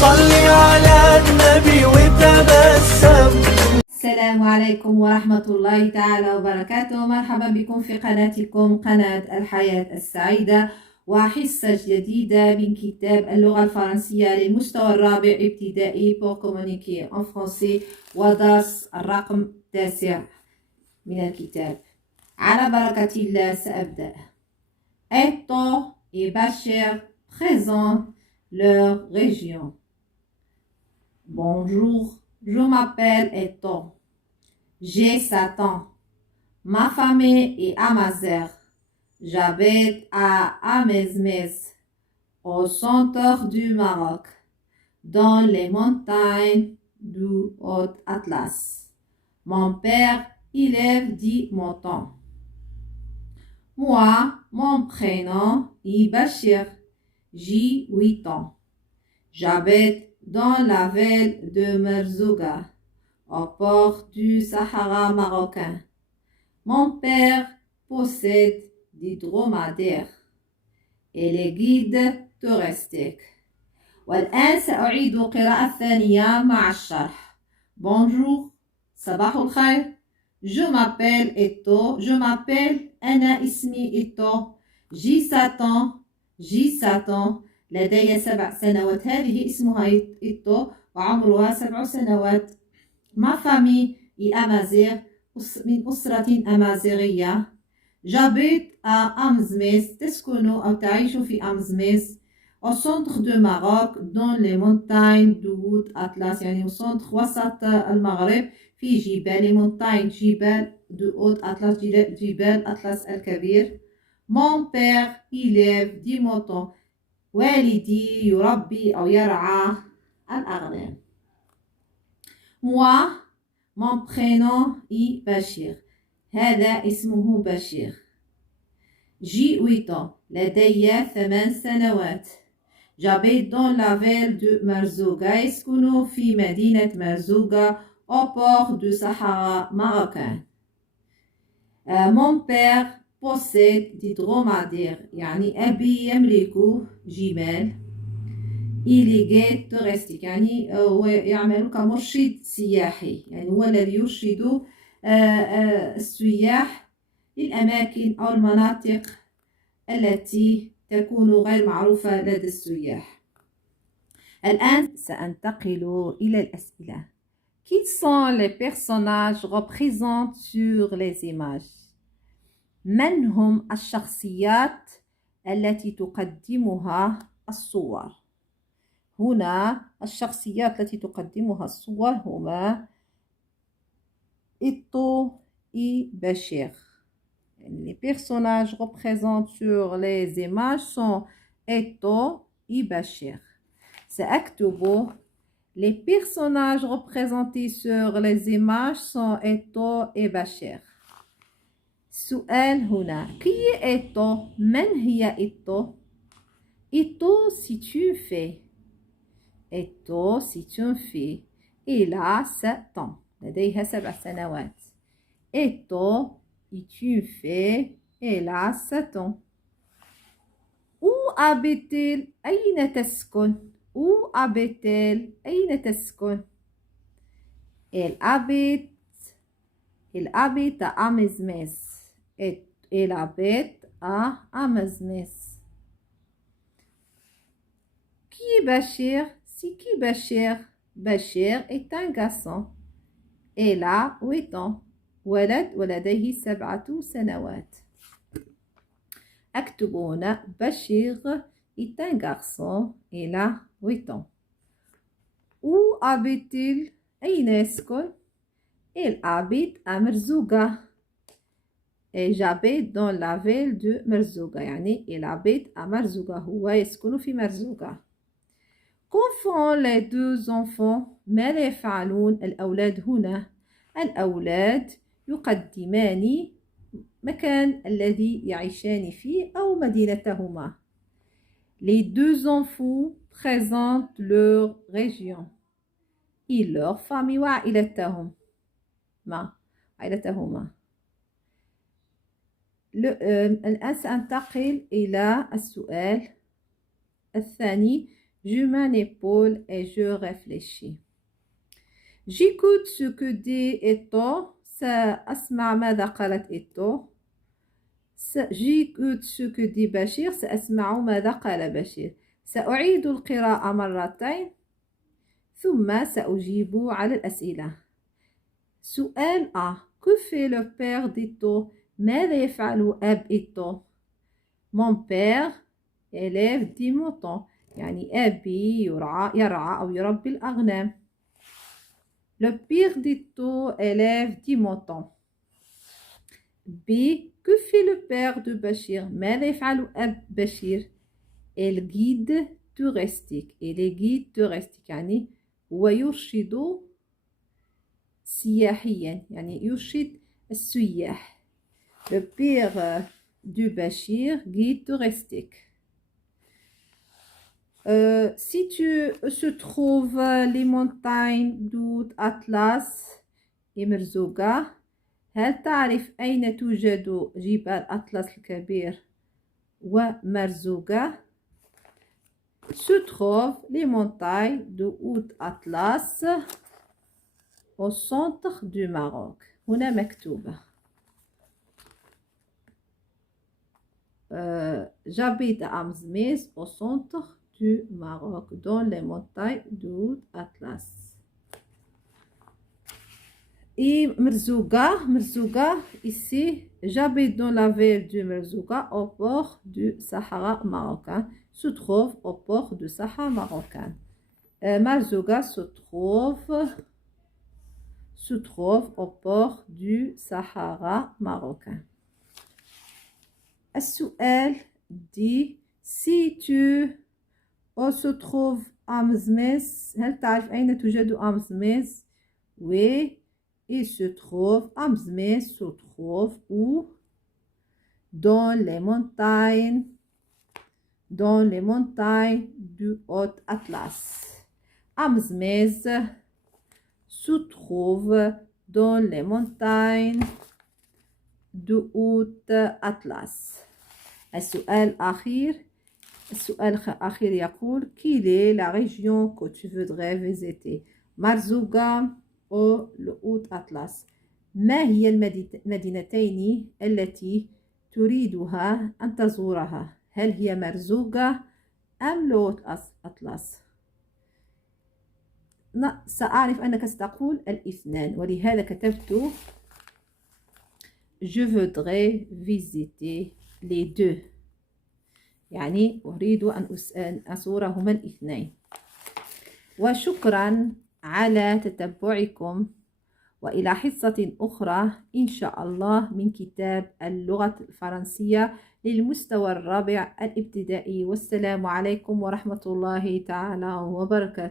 صلي على النبي وتبسم. السلام عليكم ورحمة الله تعالى وبركاته. مرحبا بكم في قناتكم قناة الحياة السعيدة وحصة جديدة من كتاب اللغة الفرنسية للمستوى الرابع ابتدائي pour communiquer en français ودرس الرقم 9 من الكتاب. على بركة الله سأبدأ. Eto et Bachir présentent leur région. Bonjour, je m'appelle Eto. J'ai 7 ans. Ma famille est à Mazères. J'habite à Amezmez, au centre du Maroc, dans les montagnes du Haut-Atlas. Mon père élève 10 moutons. Moi, mon prénom est Bachir. J'ai 8 ans. J'habite dans la ville de Merzouga, au port du Sahara marocain. Mon père possède des dromadaires et les guides touristiques. والآن سأعيد قراءة ثانية مع الشرح. Bonjour, صباح الخير. Je m'appelle Eto. Je m'appelle أنا اسمي إيتو. J'ai 7 ans. J'ai 7 ans. لدي 7 سنوات. هذه اسمها إيتو وعمرها 7 سنوات. Ma famille est amazigh من أسرة أمازيغية. J'habite à Amzmez. تسكن أو تعيش في أمزميز. Au centre du Maroc dans les montagnes du Haut-Atlas. يعني centre وسط المغرب في جبال مونتاين جبال du Haut-Atlas جبال أطلس الكبير. Mon père élève 10 moutons. والدي يربي أو يرعى الأغنام. Moi, mon prénom est Bachir. هذا اسمه بشير. J'ai 8 ans. لدي 8 سنوات. J'habite dans la ville de Merzouga. يسكن في مدينة مرزوغا au port du Sahara marocain. Mon père possède des dromadaires. يعني أبي يملك جمال. Il est guide touristique. يعني هو يعمل كمرشد سياحي. يعني هو الذي يرشد السياح للأماكن أو المناطق التي تكون غير معروفة لدى السياح. الآن سأنتقل إلى الأسئلة. Qui sont les personnages représentés sur les images? من هم الشخصيات التي تقدمها الصور؟ هنا الشخصيات التي تقدمها الصور هما إيتو et Bachir. Les personnages représentés sur les images sont Eto et Bachir. سأكتب les personnages représentés sur les images sont Eto et Bachir. السؤال هنا qui est Eto؟ من هي Eto؟ Eto c'est une fille. Eto c'est une fille. Elle a 7 ans. لديها 7 سنوات. Eto est une fille. Elle a 7 ans. Où habite-t-elle؟ أين تسكن؟ Où habite-t-elle؟ أين تسكن؟ Elle habite à Amezmez. Elle habite à Amezmez. Qui est Bachir؟ C'est qui Bachir؟ Bachir est un garçon. Elle a 8 ans. ولد ولديه 7 سنوات. أكتب هنا بشير est un garçon. Il a 8 ans. Où habite-t-il؟ أين يسكن؟ Il habite à Merzouga. Et j'habite dans la ville de Merzouga. يعني il habite à Merzouga. هو يسكن في مرزوغا. Que font les 2 enfants؟ ماذا يفعلون الأولاد هنا؟ الأولاد يقدمان مكان الذي يعيشان فيه أو مدينتهما. Les 2 enfants présentent leur région et leur famille وعائلتهم. عائلتهما. الآن سأنتقل إلى السؤال الثاني. Je m'épaule et je réfléchis. J'écoute ce que dit Eto. سأسمع ماذا قالت إيتو. j'écoute ce que dit بشير. سأسمع ماذا قال بشير. سأعيد القراءة مرتين ثم سأجيب على الأسئلة. سؤال A. Que fait le père d'Ito? ماذا يفعل أب إيتو؟ Mon père élève des moutons. يعني أبي يرعى أو يربي الأغنام. Le père d'Ito élève des moutons. B. Que fait le père de Bachir? ماذا يفعل أب بشير؟ Il guide touristique. Il est guide touristique يعني هو يرشد سياحيا يعني يرشد السياح. Le père du Bachir, guide touristique. Si se trouvent les montagnes d'Oud Atlas et مرزوقة. هل تعرف أين توجد جبال أطلس الكبير ومرزوقة؟ Se trouvent les montagnes de Oud Atlas au centre du Maroc. هنا مكتوبة. J'habite à Amzmiz au centre du Maroc dans les montagnes de Oud Atlas. Et Merzouga, ici, j'habite dans la ville de Merzouga au port du Sahara marocain. Se trouve au port du Sahara marocain. Merzouga se trouve au port du Sahara marocain. السؤال dit si tu se trouve à Mzmez. هل تعرف أين توجد أمزميز؟ Oui. Il se trouve, Amzmez se trouve où? Dans les montagnes du Haut-Atlas. Amzmez se trouve dans les montagnes du Haut-Atlas. السؤال الأخير يقول quelle est la région que tu voudrais visiter? Marzouga أو لؤوت أطلس. ما هي المدينتين التي تريدها أن تزورها؟ هل هي مرزوقة أم لؤوت أطلس؟ سأعرف أنك ستقول الاثنان ولهذا كتبت Je voudrais visiter les deux. يعني أريد أن أزورهما الاثنين. وشكرا على تتبعكم وإلى حصة أخرى إن شاء الله من كتاب اللغة الفرنسية للمستوى الرابع الابتدائي. والسلام عليكم ورحمة الله تعالى وبركاته.